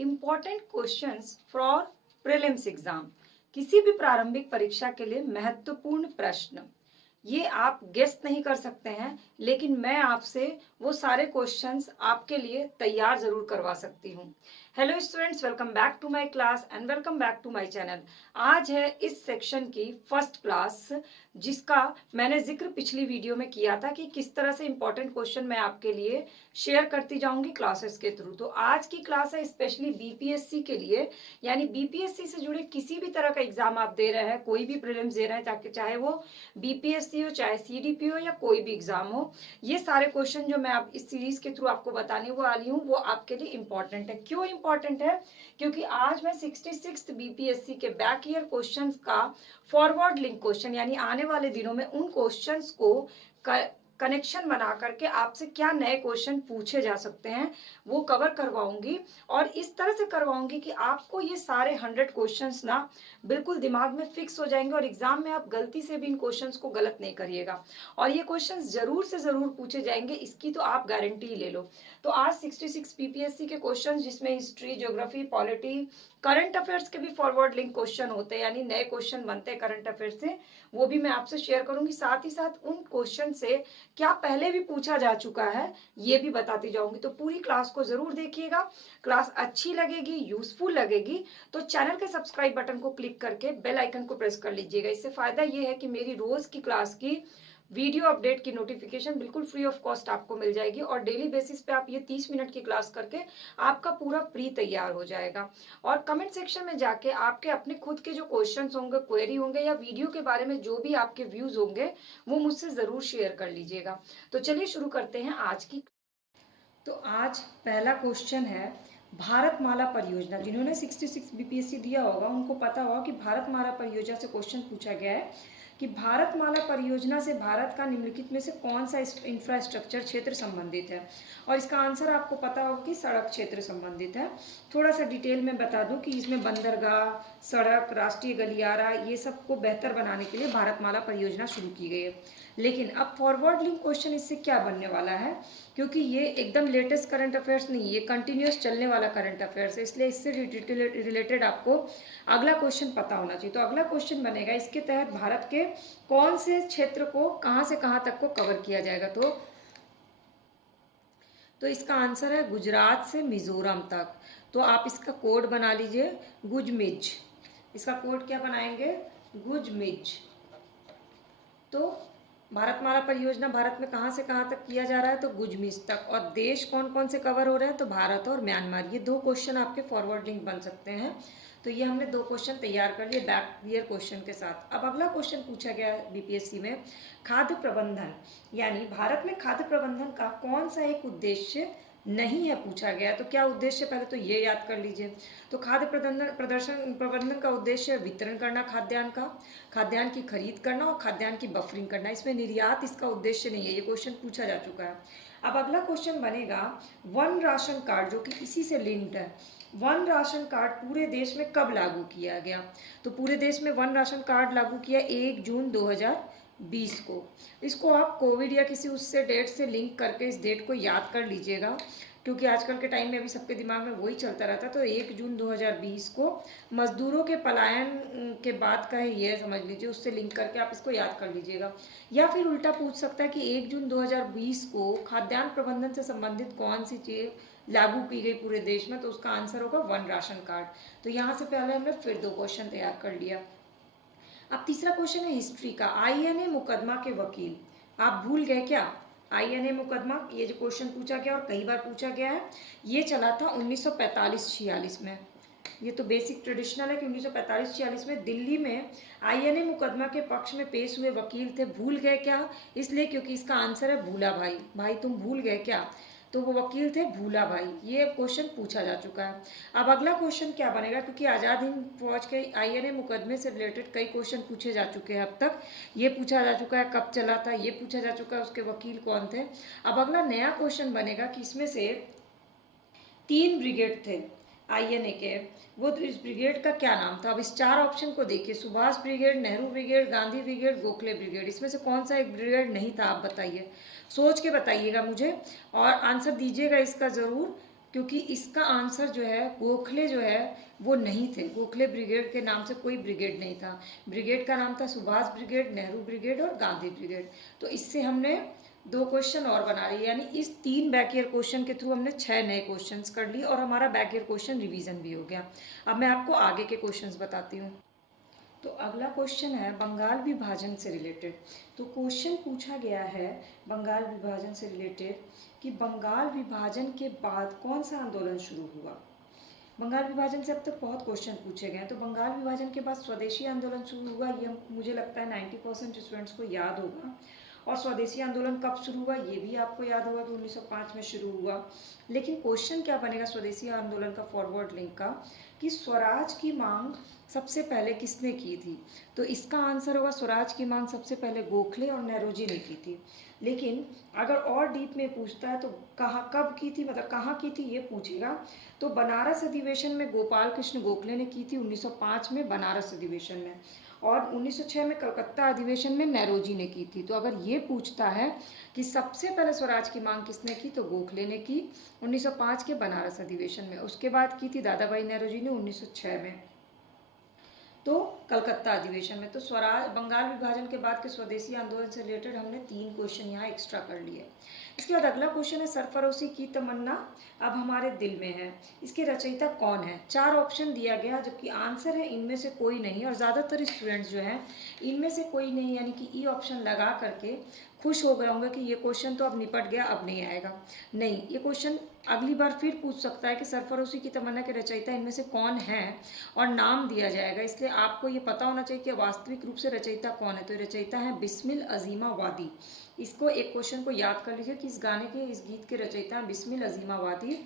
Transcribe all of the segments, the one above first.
Important questions for prelims exam. किसी भी प्रारंभिक परीक्षा के लिए महत्वपूर्ण प्रश्न। ये आप गेस नहीं कर सकते हैं, लेकिन मैं आपसे वो सारे क्वेश्चंस आपके लिए तैयार जरूर करवा सकती हूँ। Hello students, welcome back to my class and welcome back to my channel. आज है इस सेक्शन की फर्स्ट क्लास, जिसका मैंने जिक्र पिछली वीडियो में किया था कि किस तरह से इंपॉर्टेंट क्वेश्चन मैं आपके लिए शेयर करती जाऊंगी क्लासेस के थ्रू। तो आज की क्लास है स्पेशली बीपीएससी के लिए, यानी बीपीएससी से जुड़े किसी भी तरह का एग्जाम आप दे रहे हैं, कोई भी प्रीलिम्स दे रहे हैं, चाहे वो बीपीएससी हो, चाहे सीडीपी हो, या कोई भी एग्जाम हो, ये सारे क्वेश्चन जो मैं आप इस सीरीज के थ्रू आपको बताने वाली हूँ वो आपके लिए इंपॉर्टेंट है। क्यों इंपॉर्टेंट है? क्योंकि आज मैं 66 बीपीएससी के बैक ईयर क्वेश्चंस का फॉरवर्ड लिंक क्वेश्चन, यानी आने वाले दिनों में उन क्वेश्चंस को कनेक्शन बना करके आपसे क्या नए क्वेश्चन पूछे जा सकते हैं वो कवर करवाऊंगी। और इस तरह से करवाऊंगी कि आपको ये सारे 100 क्वेश्चंस ना बिल्कुल दिमाग में फिक्स हो जाएंगे और एग्जाम में आप गलती से भी इन क्वेश्चंस को गलत नहीं करिएगा, और ये क्वेश्चंस जरूर से जरूर पूछे जाएंगे, इसकी तो आप गारंटी ले लो। तो आज 66 बीपीएससी के क्वेश्चन, जिसमें history, geography, polity, current affairs के भी फॉरवर्ड लिंक क्वेश्चन होते हैं, यानी नए क्वेश्चन बनते हैं करंट अफेयर्स से, वो भी मैं आपसे शेयर करूंगी। साथ ही साथ उन क्वेश्चन से क्या पहले भी पूछा जा चुका है ये भी बताती जाऊंगी। तो पूरी क्लास को जरूर देखिएगा। क्लास अच्छी लगेगी, यूजफुल लगेगी तो चैनल के सब्सक्राइब बटन को क्लिक करके बेल आइकन को प्रेस कर लीजिएगा। इससे फायदा ये है कि मेरी रोज की क्लास की वीडियो अपडेट की नोटिफिकेशन बिल्कुल फ्री ऑफ कॉस्ट आपको मिल जाएगी, और डेली बेसिस पे आप ये 30 मिनट की क्लास करके आपका पूरा प्री तैयार हो जाएगा। और कमेंट सेक्शन में जाके आपके अपने खुद के जो क्वेश्चंस होंगे, क्वेरी होंगे, या वीडियो के बारे में जो भी आपके व्यूज होंगे वो मुझसे जरूर शेयर कर लीजिएगा। तो चलिए शुरू करते हैं आज की। तो आज पहला क्वेश्चन है भारतमाला परियोजना। जिन्होंने 66 बीपीएससी दिया होगा उनको पता होगा कि भारतमाला परियोजना से क्वेश्चन पूछा गया है कि भारतमाला परियोजना से भारत का निम्नलिखित में से कौन सा इंफ्रास्ट्रक्चर क्षेत्र संबंधित है। और इसका आंसर आपको पता होगा कि सड़क क्षेत्र संबंधित है। थोड़ा सा डिटेल में बता दूं कि इसमें बंदरगाह, सड़क, राष्ट्रीय गलियारा, ये सब को बेहतर बनाने के लिए भारतमाला परियोजना शुरू की गई है। लेकिन अब फॉरवर्ड लिंक क्वेश्चन इससे क्या बनने वाला है, क्योंकि ये एकदम लेटेस्ट करंट अफेयर्स नहीं, ये कंटिन्यूस चलने वाला करंट अफेयर्स है, इसलिए इससे रिलेटेड आपको अगला क्वेश्चन पता होना चाहिए। तो अगला क्वेश्चन बनेगा, इसके तहत भारत के कौन से क्षेत्र को कहाँ से कहाँ तक को कवर किया जाएगा। तो इसका आंसर है गुजरात से मिजोरम तक। तो आप इसका कोड बना लीजिए गुजमिज। इसका कोड क्या बनाएंगे? गुजमिज। तो भारतमाला परियोजना भारत में कहाँ से कहाँ तक किया जा रहा है? तो गुजमिज तक। और देश कौन कौन से कवर हो रहे हैं? तो भारत और म्यांमार। ये दो क्वेश्चन आपके फॉरवर्ड लिंक बन सकते हैं। तो ये हमने दो क्वेश्चन तैयार कर लिए बैक ईयर क्वेश्चन के साथ। अब अगला क्वेश्चन पूछा गया बीपीएससी में खाद्य प्रबंधन, यानी भारत में खाद्य प्रबंधन का कौन सा एक उद्देश्य नहीं है पूछा गया। तो क्या उद्देश्य, पहले तो ये याद कर लीजिए। तो खाद्य प्रबंधन का उद्देश्य वितरण करना खाद्यान्न का, खाद्यान्न की खरीद करना और खाद्यान्न की बफरिंग करना। इसमें निर्यात इसका उद्देश्य नहीं है, ये क्वेश्चन पूछा जा चुका है। अब अगला क्वेश्चन बनेगा वन राशन कार्ड, जो कि इसी से लिंक्ड है। वन राशन कार्ड पूरे देश में कब लागू किया गया? तो पूरे देश में वन राशन कार्ड लागू किया 1 जून 2020 को। इसको आप कोविड या किसी उससे डेट से लिंक करके इस डेट को याद कर लीजिएगा, क्योंकि आजकल के टाइम में अभी सबके दिमाग में वही चलता रहता है। तो 1 जून 2020 को मजदूरों के पलायन के बाद का है, ये समझ लीजिए, उससे लिंक करके आप इसको याद कर लीजिएगा। या फिर उल्टा पूछ सकता है कि 1 जून 2020 को खाद्यान्न प्रबंधन से संबंधित कौन सी चीज़ लागू की गई पूरे देश में। तो उसका आंसर होगा वन राशन कार्ड। तो यहाँ से पहले हमने फिर दो क्वेश्चन तैयार कर लिया। अब तीसरा क्वेश्चन है हिस्ट्री का। आईएनए मुकदमा के वकील, आप भूल गए क्या? आईएनए मुकदमा, ये जो क्वेश्चन पूछा गया और कई बार पूछा गया है, ये चला था 1945-46 में। ये तो बेसिक ट्रेडिशनल है कि 1945-46 में दिल्ली में आईएनए मुकदमा के पक्ष में पेश हुए वकील थे। भूल गए क्या? इसलिए क्योंकि इसका आंसर है भूला भाई। भाई तुम भूल गए क्या? तो वो वकील थे भूला भाई। ये क्वेश्चन पूछा जा चुका है। अब अगला क्वेश्चन क्या बनेगा, क्योंकि आज़ाद हिंद फौज के आईएनए मुकदमे से रिलेटेड कई क्वेश्चन पूछे जा चुके हैं अब तक। ये पूछा जा चुका है कब चला था, ये पूछा जा चुका है उसके वकील कौन थे। अब अगला नया क्वेश्चन बनेगा कि इसमें से 3 ब्रिगेड थे आईएनए के, वो इस ब्रिगेड का क्या नाम था। अब इस 4 ऑप्शन को देखिए, Subhash brigade, Nehru brigade, Gandhi brigade, Gokhale brigade, इसमें से कौन सा एक ब्रिगेड नहीं था आप बताइए, सोच के बताइएगा मुझे और आंसर दीजिएगा इसका ज़रूर। क्योंकि इसका आंसर जो है गोखले जो है वो नहीं थे। गोखले ब्रिगेड के नाम से कोई ब्रिगेड नहीं था। ब्रिगेड का नाम था सुभाष ब्रिगेड, नेहरू ब्रिगेड और गांधी ब्रिगेड। तो इससे हमने 2 क्वेश्चन और बना लिए, यानी इस 3 बैक ईयर क्वेश्चन के थ्रू हमने 6 नए क्वेश्चंस कर लिए और हमारा बैक ईयर क्वेश्चन रिवीजन भी हो गया। अब मैं आपको आगे के क्वेश्चंस बताती हूँ। तो अगला क्वेश्चन है बंगाल विभाजन से रिलेटेड। तो क्वेश्चन पूछा गया है बंगाल विभाजन से रिलेटेड कि बंगाल विभाजन के बाद कौन सा आंदोलन शुरू हुआ। बंगाल विभाजन से अब तक बहुत क्वेश्चन पूछे गए हैं। तो बंगाल विभाजन के बाद स्वदेशी आंदोलन शुरू हुआ, ये मुझे लगता है 90% स्टूडेंट्स को याद होगा। और स्वदेशी आंदोलन कब शुरू हुआ ये भी आपको याद होगा कि 1905 में शुरू हुआ। लेकिन क्वेश्चन क्या बनेगा स्वदेशी आंदोलन का फॉरवर्ड लिंक का, कि स्वराज की मांग सबसे पहले किसने की थी। तो इसका आंसर होगा स्वराज की मांग सबसे पहले गोखले और नेहरूजी ने की थी। लेकिन अगर और डीप में पूछता है तो कहाँ कब की थी, मतलब कहाँ की थी ये पूछेगा। तो बनारस अधिवेशन में गोपाल कृष्ण गोखले ने की थी 1905 में बनारस अधिवेशन में, और 1906 में कलकत्ता अधिवेशन में नेहरूजी ने की थी। तो अगर ये पूछता है कि सबसे पहले स्वराज की मांग किसने की, तो गोखले ने की 1905 के बनारस अधिवेशन में। उसके बाद की थी दादा भाई नेहरूजी ने 1906 में, तो कलकत्ता अधिवेशन में। तो स्वराज बंगाल विभाजन के बाद के स्वदेशी आंदोलन से रिलेटेड हमने 3 क्वेश्चन यहाँ एक्स्ट्रा कर लिए। इसके बाद अगला क्वेश्चन है सरफरोशी की तमन्ना अब हमारे दिल में है, इसके रचयिता कौन है। 4 ऑप्शन दिया गया, जबकि आंसर है इनमें से कोई नहीं। और ज़्यादातर स्टूडेंट्स जो हैं इनमें से कोई नहीं यानी कि ई ऑप्शन लगा करके खुश हो गए होंगे कि ये क्वेश्चन तो अब निपट गया, अब नहीं आएगा। नहीं, ये क्वेश्चन अगली बार फिर पूछ सकता है कि सरफरोशी की तमन्ना के रचयिता इनमें से कौन है और नाम दिया जाएगा। इसलिए आपको ये पता होना चाहिए कि वास्तविक रूप से रचयिता कौन है। तो रचयिता है बिस्मिल अजीमा वादी। इसको एक क्वेश्चन को याद कर लीजिए कि इस गाने के इस गीत के रचयिता हैं बिस्मिल अजीमा वादी।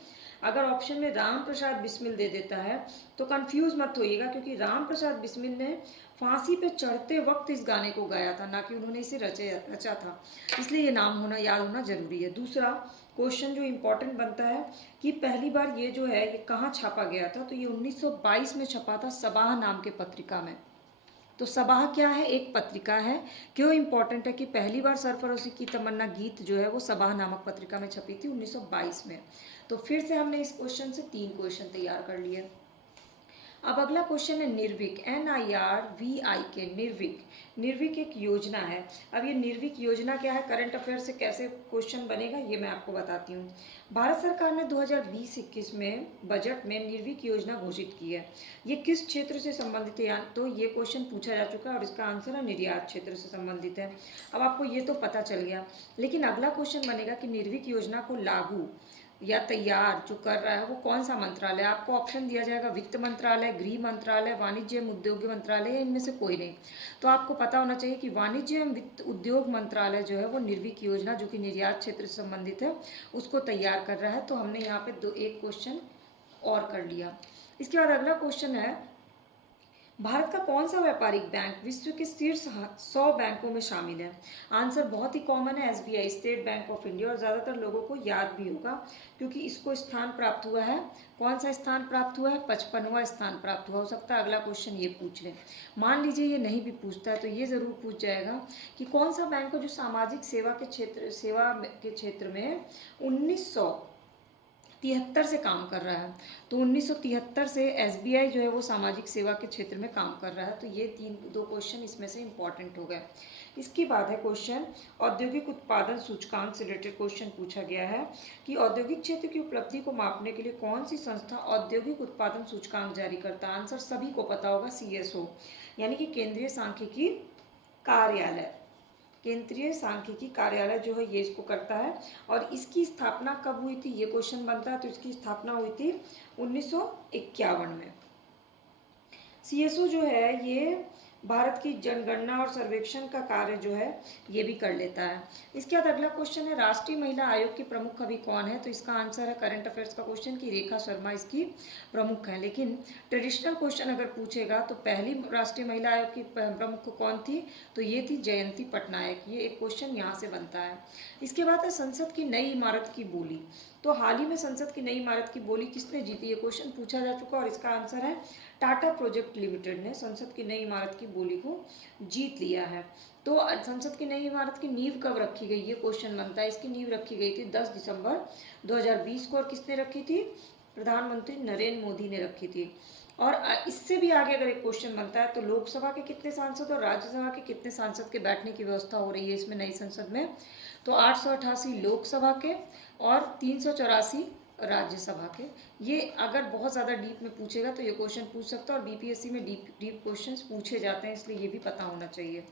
अगर ऑप्शन में राम प्रसाद बिस्मिल दे देता है तो कंफ्यूज मत होइएगा, क्योंकि राम प्रसाद बिस्मिल ने फांसी पे चढ़ते वक्त इस गाने को गाया था, ना कि उन्होंने इसे रचा था। इसलिए ये नाम होना याद होना जरूरी है। दूसरा क्वेश्चन जो इम्पोर्टेंट बनता है कि पहली बार ये जो है ये कहाँ छापा गया था, तो ये 1922 में छपा था सबाह नाम के पत्रिका में। तो सबाह क्या है, एक पत्रिका है। क्यों इंपॉर्टेंट है कि पहली बार सरफरोशी की तमन्ना गीत जो है वो सबाह नामक पत्रिका में छपी थी 1922 में। तो फिर से हमने इस क्वेश्चन से 3 क्वेश्चन तैयार कर लिए। अब अगला क्वेश्चन है निर्विक, NIRVIK, निर्विक। निर्विक एक योजना है। अब ये निर्विक योजना क्या है, करंट अफेयर से कैसे क्वेश्चन बनेगा ये मैं आपको बताती हूँ। भारत सरकार ने 2020-21 में बजट में निर्विक योजना घोषित की है। ये किस क्षेत्र से संबंधित है, तो ये क्वेश्चन पूछा जा चुका है और इसका आंसर है निर्यात क्षेत्र से संबंधित है। अब आपको ये तो पता चल गया, लेकिन अगला क्वेश्चन बनेगा कि निर्विक योजना को लागू या तैयार जो कर रहा है वो कौन सा मंत्रालय। आपको ऑप्शन दिया जाएगा वित्त मंत्रालय, गृह मंत्रालय, वाणिज्य एवं उद्योग मंत्रालय, या इनमें से कोई नहीं। तो आपको पता होना चाहिए कि वाणिज्य एवं वित्त उद्योग मंत्रालय जो है वो निर्विक योजना जो कि निर्यात क्षेत्र से संबंधित है उसको तैयार कर रहा है। तो हमने यहाँ पे एक क्वेश्चन और कर लिया। इसके बाद अगला क्वेश्चन है भारत का कौन सा व्यापारिक बैंक विश्व के शीर्ष 100 बैंकों में शामिल है। आंसर बहुत ही कॉमन है, SBI, state bank of India, और ज़्यादातर लोगों को याद भी होगा क्योंकि इसको स्थान प्राप्त हुआ है। कौन सा स्थान प्राप्त हुआ है, 55वां स्थान प्राप्त हुआ। हो सकता है अगला क्वेश्चन ये पूछ ले। मान लीजिए ये नहीं भी पूछता है तो ये ज़रूर पूछ जाएगा कि कौन सा बैंक है जो सामाजिक सेवा के क्षेत्र में 1973 से काम कर रहा है। तो 1973 से SBI जो है वो सामाजिक सेवा के क्षेत्र में काम कर रहा है। तो ये 2 क्वेश्चन इसमें से इंपॉर्टेंट हो गए। इसके बाद है क्वेश्चन औद्योगिक उत्पादन सूचकांक से रिलेटेड क्वेश्चन पूछा गया है कि औद्योगिक क्षेत्र की उपलब्धि को मापने के लिए कौन सी संस्था औद्योगिक उत्पादन सूचकांक जारी करता है। आंसर सभी को पता होगा, CSO यानी कि केंद्रीय सांख्यिकी कार्यालय। केंद्रीय सांख्यिकी कार्यालय जो है ये इसको करता है। और इसकी स्थापना कब हुई थी ये क्वेश्चन बनता है। तो इसकी स्थापना हुई थी 1951 में। CSO जो है ये भारत की जनगणना और सर्वेक्षण का कार्य जो है ये भी कर लेता है। इसके बाद अगला क्वेश्चन है राष्ट्रीय महिला आयोग की प्रमुख अभी कौन है। तो इसका आंसर है करंट अफेयर्स का क्वेश्चन की रेखा शर्मा इसकी प्रमुख है। लेकिन ट्रेडिशनल क्वेश्चन अगर पूछेगा तो पहली राष्ट्रीय महिला आयोग की प्रमुख कौन थी, तो ये थी जयंती पटनायक। ये एक क्वेश्चन यहाँ से बनता है। इसके बाद है संसद की नई इमारत की बोली। तो हाल ही में संसद की नई इमारत की बोली किसने जीती, ये क्वेश्चन पूछा जा चुका और इसका आंसर है टाटा प्रोजेक्ट लिमिटेड ने संसद की नई इमारत की बोली को जीत लिया है। तो संसद की नई इमारत की नींव कब रखी गई, ये क्वेश्चन बनता है। इसकी नींव रखी गई थी 10 दिसंबर 2020 को और किसने रखी थी, प्रधानमंत्री नरेंद्र मोदी ने रखी थी। और इससे भी आगे अगर एक क्वेश्चन बनता है तो लोकसभा के कितने सांसद और राज्यसभा के कितने सांसद के बैठने की व्यवस्था हो रही है इसमें नई संसद में, तो 888 लोकसभा के और 384 राज्यसभा के। ये अगर बहुत ज़्यादा डीप में पूछेगा तो ये क्वेश्चन पूछ सकता है और बीपीएससी में डीप क्वेश्चंस पूछे जाते हैं, इसलिए ये भी पता होना चाहिए।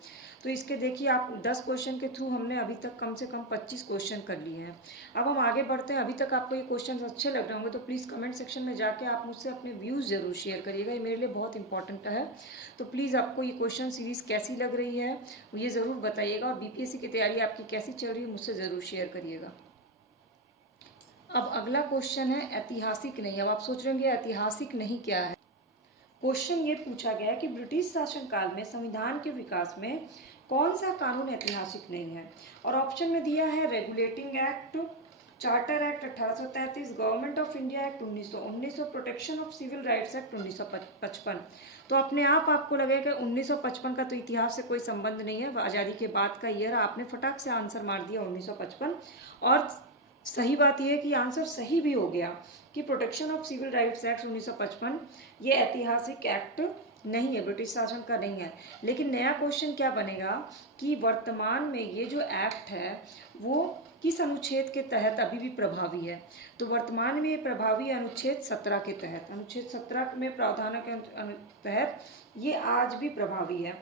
तो इसके देखिए आप 10 क्वेश्चन के थ्रू हमने अभी तक कम से कम 25 क्वेश्चन कर लिए हैं। अब हम आगे बढ़ते हैं। अभी तक आपको ये क्वेश्चन अच्छे लग रहे होंगे तो प्लीज़ कमेंट सेक्शन में जाके आप मुझसे अपने व्यूज़ ज़रूर शेयर करिएगा, ये मेरे लिए बहुत इंपॉर्टेंट है। तो प्लीज़ आपको ये क्वेश्चन सीरीज़ कैसी लग रही है ये ज़रूर बताइएगा और बीपीएससी की तैयारी आपकी कैसी चल रही है मुझसे ज़रूर शेयर करिएगा। अब अगला क्वेश्चन है ऐतिहासिक नहीं। अब आप सोच रहे होंगे ऐतिहासिक नहीं क्या है। क्वेश्चन ये पूछा गया है कि ब्रिटिश शासनकाल में संविधान के विकास में कौन सा कानून ऐतिहासिक नहीं है, और ऑप्शन में दिया है regulating act, charter act 1833, government of India act 1919 और protection of civil rights act 1955। तो अपने आप आपको लगेगा 1955 का तो इतिहास से कोई संबंध नहीं है, आज़ादी के बाद का ईयर, आपने फटाक से आंसर मार दिया 1955। और सही बात यह है कि आंसर सही भी हो गया कि protection of civil rights act 1955 ये ऐतिहासिक एक्ट नहीं है, ब्रिटिश शासन का नहीं है। लेकिन नया क्वेश्चन क्या बनेगा कि वर्तमान में ये जो एक्ट है वो किस अनुच्छेद के तहत अभी भी प्रभावी है। तो वर्तमान में ये प्रभावी अनुच्छेद 17 के तहत, अनुच्छेद 17 में प्रावधानों के तहत ये आज भी प्रभावी है।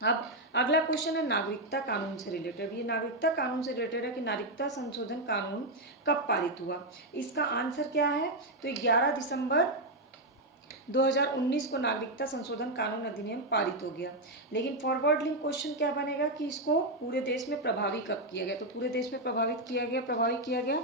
अब अगला क्वेश्चन है नागरिकता कानून से रिलेटेड। ये नागरिकता कानून से रिलेटेड है कि नागरिकता संशोधन कानून कब पारित हुआ। इसका आंसर क्या है, तो 11 दिसंबर 2019 को नागरिकता संशोधन कानून अधिनियम पारित हो गया। लेकिन फॉरवर्ड लिंक क्वेश्चन क्या बनेगा कि इसको पूरे देश में प्रभावी कब किया गया। तो पूरे देश में प्रभावी किया गया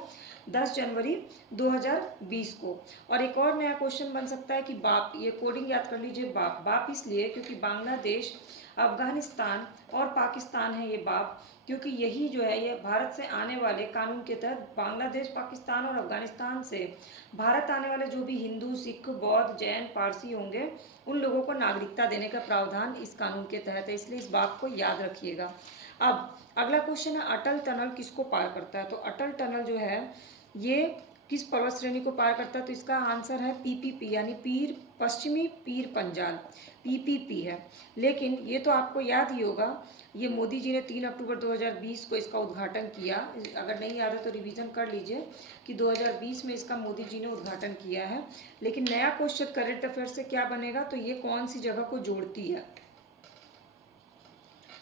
10 जनवरी 2020 को। और एक और नया क्वेश्चन बन सकता है कि बाप, ये कोडिंग याद कर लीजिए, बाप इसलिए क्योंकि बांग्लादेश, अफगानिस्तान और पाकिस्तान है ये बाप, क्योंकि यही जो है ये भारत से आने वाले कानून के तहत बांग्लादेश, पाकिस्तान और अफगानिस्तान से भारत आने वाले जो भी हिंदू, सिख, बौद्ध, जैन, पारसी होंगे उन लोगों को नागरिकता देने का प्रावधान इस कानून के तहत है, इसलिए इस बात को याद रखिएगा। अब अगला क्वेश्चन है अटल टनल किसको पार करता है। तो अटल टनल जो है ये किस पर्वत श्रेणी को पार करता है, तो इसका आंसर है पीपीपी यानी पश्चिमी पीर पंजाल, पीपीपी है। लेकिन ये तो आपको याद ही होगा, ये मोदी जी ने 3 अक्टूबर 2020 को इसका उद्घाटन किया। अगर नहीं याद है तो रिवीजन कर लीजिए कि 2020 में इसका मोदी जी ने उद्घाटन किया है। लेकिन नया क्वेश्चन करंट अफेयर से क्या बनेगा, तो ये कौन सी जगह को जोड़ती है,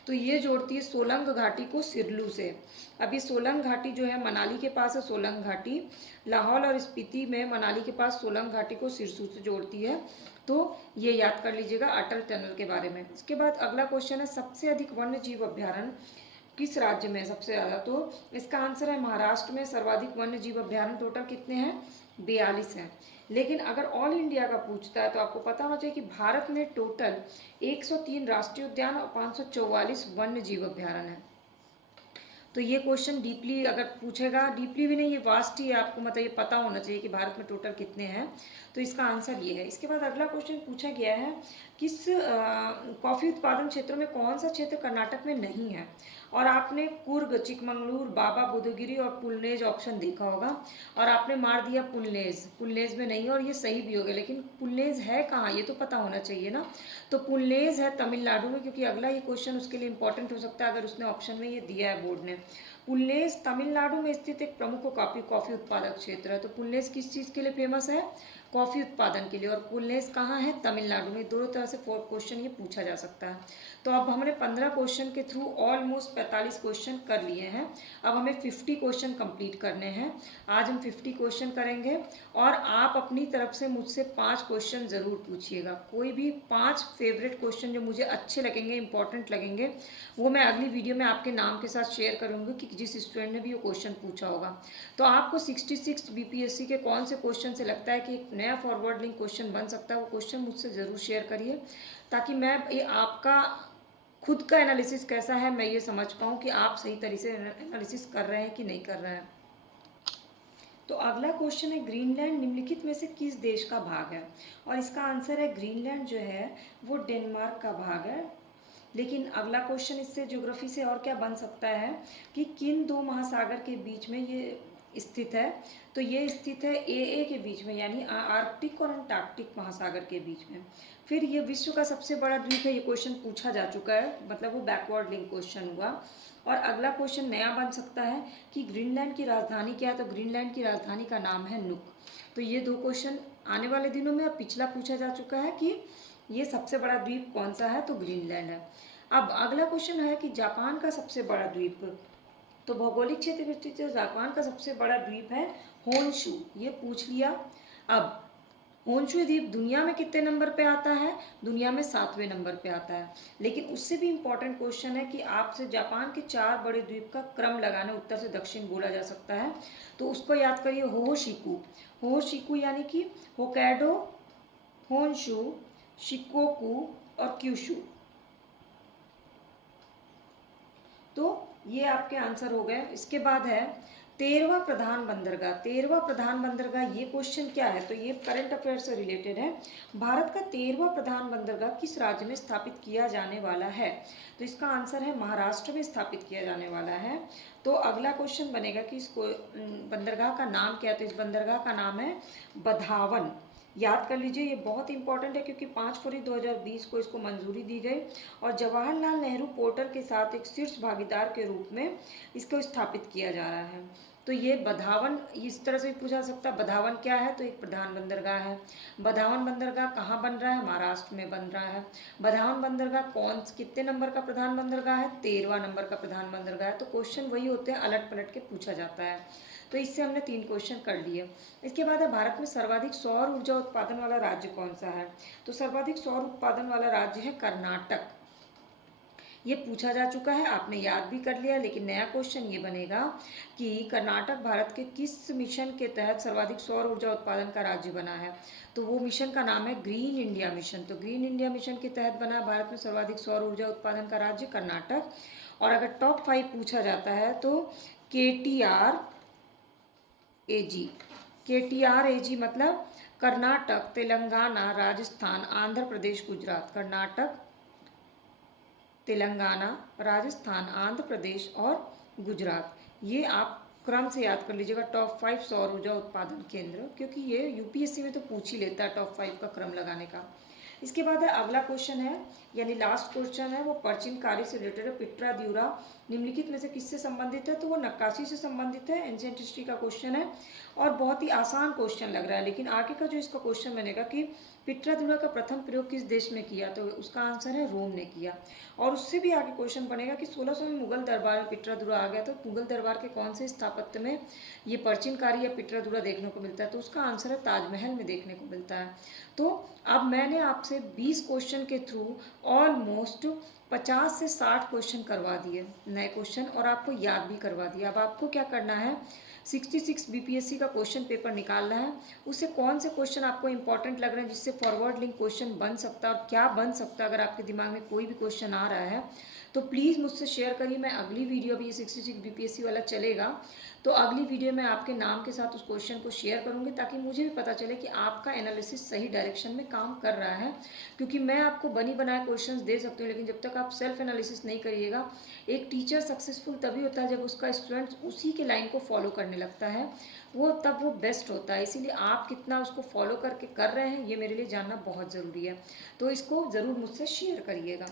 तो ये जोड़ती है सोलंग घाटी को सिरलू से। अभी सोलंग घाटी जो है मनाली के पास है, सोलंग घाटी लाहौल और स्पीति में मनाली के पास सोलंग घाटी को सिरसू से जोड़ती है। तो ये याद कर लीजिएगा अटल टनल के बारे में। इसके बाद अगला क्वेश्चन है सबसे अधिक वन्य जीव अभ्यारण्य किस राज्य में सबसे ज़्यादा, तो इसका आंसर है महाराष्ट्र में सर्वाधिक वन्य जीव अभ्यारण्य। टोटल कितने हैं, 42 हैं। लेकिन अगर ऑल इंडिया का पूछता है तो आपको पता होना चाहिए कि भारत में टोटल 103 राष्ट्रीय उद्यान और 544 वन्य जीव अभ्यारण्य हैं। तो ये क्वेश्चन डीपली अगर पूछेगा, डीपली भी नहीं, ये वास्ट ही है, आपको मतलब ये पता होना चाहिए कि भारत में टोटल कितने हैं। तो इसका आंसर ये है। इसके बाद अगला क्वेश्चन पूछा गया है किस कॉफ़ी उत्पादन क्षेत्रों में कौन सा क्षेत्र कर्नाटक में नहीं है। और आपने कुर्ग, चिकमंगलूर, बाबा बुदगिरी और पुलनेज ऑप्शन देखा होगा और आपने मार दिया पुलनेज में नहीं, और ये सही भी हो गया। लेकिन पुलनेज है कहाँ ये तो पता होना चाहिए ना। तो पुलनेज है तमिलनाडु में, क्योंकि अगला ये क्वेश्चन उसके लिए इंपॉर्टेंट हो सकता है अगर उसने ऑप्शन में ये दिया है बोर्ड ने। पुलनेज तमिलनाडु में स्थित एक प्रमुख कॉफ़ी उत्पादक क्षेत्र है। तो पुलनेज किस चीज़ के लिए फेमस है, कॉफ़ी उत्पादन के लिए। और पुलनेज कहाँ है, तमिलनाडु में। दोनों तरह से क्वेश्चन ये पूछा जा सकता है। तो अब हमने 15 क्वेश्चन के थ्रू ऑलमोस्ट 45 क्वेश्चन कर लिए हैं। अब हमें 50 क्वेश्चन कंप्लीट करने हैं। आज हम 50 क्वेश्चन करेंगे और आप अपनी तरफ से मुझसे 5 क्वेश्चन ज़रूर पूछिएगा। कोई भी 5 फेवरेट क्वेश्चन जो मुझे अच्छे लगेंगे, इंपॉर्टेंट लगेंगे, वो मैं अगली वीडियो में आपके नाम के साथ शेयर करूँगी कि जिस स्टूडेंट ने भी वो क्वेश्चन पूछा होगा। तो आपको 66 बीपीएससी के कौन से क्वेश्चन से लगता है कि एक नया फॉरवर्ड लिंक क्वेश्चन बन सकता है, वो क्वेश्चन मुझसे ज़रूर शेयर करिए, ताकि मैं ये आपका खुद का एनालिसिस कैसा है मैं ये समझ पाऊँ कि आप सही तरीके से एनालिसिस कर रहे हैं कि नहीं कर रहे हैं। तो अगला क्वेश्चन है ग्रीनलैंड निम्नलिखित में से किस देश का भाग है, और इसका आंसर है ग्रीनलैंड जो है वो डेनमार्क का भाग है। लेकिन अगला क्वेश्चन इससे ज्योग्राफी से और क्या बन सकता है कि किन दो महासागर के बीच में ये स्थित है, तो ये स्थित है ए के बीच में, यानी आर्कटिक और अंटार्कटिक महासागर के बीच में। फिर ये विश्व का सबसे बड़ा द्वीप है, ये क्वेश्चन पूछा जा चुका है, मतलब वो बैकवर्ड लिंक क्वेश्चन हुआ। और अगला क्वेश्चन नया बन सकता है कि ग्रीनलैंड की राजधानी क्या है, तो ग्रीनलैंड की राजधानी का नाम है नुक। तो ये दो क्वेश्चन आने वाले दिनों में, अब पिछला पूछा जा चुका है कि ये सबसे बड़ा द्वीप कौन सा है, तो ग्रीनलैंड है। अब अगला क्वेश्चन है कि जापान का सबसे बड़ा द्वीप, तो भौगोलिक क्षेत्र की दृष्टि से जापान का सबसे बड़ा द्वीप है होन्शु, ये पूछ लिया। अब होन्शु द्वीप दुनिया में कितने नंबर पे आता है, दुनिया में 7वें नंबर पे आता है। लेकिन उससे भी इम्पोर्टेंट क्वेश्चन है कि आपसे जापान के 4 बड़े द्वीप का क्रम लगाना, उत्तर से दक्षिण बोला जा सकता है, तो उसको याद करिए, होहोशिकु। होहोशिकु यानी कि होक्काइडो, होन्शु, शिकोकू और क्यूशू। तो ये आपके आंसर हो गए। इसके बाद है 13वां प्रधान बंदरगाह। 13वां प्रधान बंदरगाह, ये क्वेश्चन क्या है, तो ये करंट अफेयर से रिलेटेड है। भारत का 13वां प्रधान बंदरगाह किस राज्य में स्थापित किया जाने वाला है, तो इसका आंसर है महाराष्ट्र में स्थापित किया जाने वाला है। तो अगला क्वेश्चन बनेगा कि इस बंदरगाह का नाम क्या है, तो इस बंदरगाह का नाम है बधावन। याद कर लीजिए, ये बहुत इंपॉर्टेंट है क्योंकि 5 फरवरी 2020 को इसको मंजूरी दी गई और जवाहरलाल नेहरू पोर्टल के साथ एक शीर्ष भागीदार के रूप में इसको स्थापित किया जा रहा है। तो ये बधावन, इस तरह से भी पूछा सकता है, बधावन क्या है, तो एक प्रधान बंदरगाह है। बधावन बंदरगाह कहाँ बन रहा है, महाराष्ट्र में बन रहा है। बधावन बंदरगाह कितने नंबर का प्रधान बंदरगाह है, 13वां नंबर का प्रधान बंदरगाह है। तो क्वेश्चन वही होते हैं, अलट पलट के पूछा जाता है। तो इससे हमने 3 क्वेश्चन कर लिए। इसके बाद है भारत में सर्वाधिक सौर ऊर्जा उत्पादन वाला राज्य कौन सा है, तो सर्वाधिक सौर उत्पादन वाला राज्य है कर्नाटक। ये पूछा जा चुका है, आपने याद भी कर लिया, लेकिन नया क्वेश्चन ये बनेगा कि कर्नाटक भारत के किस मिशन के तहत सर्वाधिक सौर ऊर्जा उत्पादन का राज्य बना है, तो वो मिशन का नाम है ग्रीन इंडिया मिशन। तो ग्रीन इंडिया मिशन के तहत बना भारत में सर्वाधिक सौर ऊर्जा उत्पादन का राज्य कर्नाटक। और अगर टॉप 5 पूछा जाता है तो KTR AG। KTR AG मतलब कर्नाटक, तेलंगाना, राजस्थान, आंध्र प्रदेश, गुजरात। कर्नाटक, तेलंगाना, राजस्थान, आंध्र प्रदेश और गुजरात। ये आप क्रम से याद कर लीजिएगा, टॉप 5 सौर ऊर्जा उत्पादन केंद्र, क्योंकि ये UPSC में तो पूछ ही लेता है टॉप 5 का क्रम लगाने का। इसके बाद है अगला क्वेश्चन है, यानी लास्ट क्वेश्चन है, वो प्राचीन कार्य से रिलेटेड है। पिट्राद्यूरा निम्नलिखित में से किससे संबंधित है, तो वो नक्काशी से संबंधित है। एंशिएंट हिस्ट्री का क्वेश्चन है और बहुत ही आसान क्वेश्चन लग रहा है, लेकिन आगे का जो इसका क्वेश्चन बनेगा कि पिट्राद्यूरा का प्रथम प्रयोग किस देश में किया, तो उसका आंसर है रोम ने किया। और उससे भी आगे क्वेश्चन बनेगा कि 1600 में मुगल दरबार में पिट्राद्यूरा आ गया, तो मुगल दरबार के कौन से स्थापत्य में ये प्राचीन कार्य या पिट्राद्यूरा देखने को मिलता है, तो उसका आंसर है ताजमहल में देखने को मिलता है। तो अब मैंने आपसे 20 क्वेश्चन के थ्रू ऑलमोस्ट 50 से 60 क्वेश्चन करवा दिए नए क्वेश्चन, और आपको याद भी करवा दिया। अब आपको क्या करना है, 66 BPSC का क्वेश्चन पेपर निकालना है। उससे कौन से क्वेश्चन आपको इंपॉर्टेंट लग रहे हैं, जिससे फॉरवर्ड लिंक क्वेश्चन बन सकता है और क्या बन सकता है। अगर आपके दिमाग में कोई भी क्वेश्चन आ रहा है तो प्लीज़ मुझसे शेयर करिए। मैं अगली वीडियो, अभी ये 66 BPSC वाला चलेगा, तो अगली वीडियो में आपके नाम के साथ उस क्वेश्चन को शेयर करूंगी, ताकि मुझे भी पता चले कि आपका एनालिसिस सही डायरेक्शन में काम कर रहा है। क्योंकि मैं आपको बनी बनाए क्वेश्चंस दे सकती हूँ, लेकिन जब तक आप सेल्फ एनालिसिस नहीं करिएगा, एक टीचर सक्सेसफुल तभी होता है जब उसका स्टूडेंट उसी के लाइन को फॉलो करने लगता है, वो तब वो बेस्ट होता है। इसीलिए आप कितना उसको फॉलो करके कर रहे हैं, ये मेरे लिए जानना बहुत ज़रूरी है। तो इसको ज़रूर मुझसे शेयर करिएगा।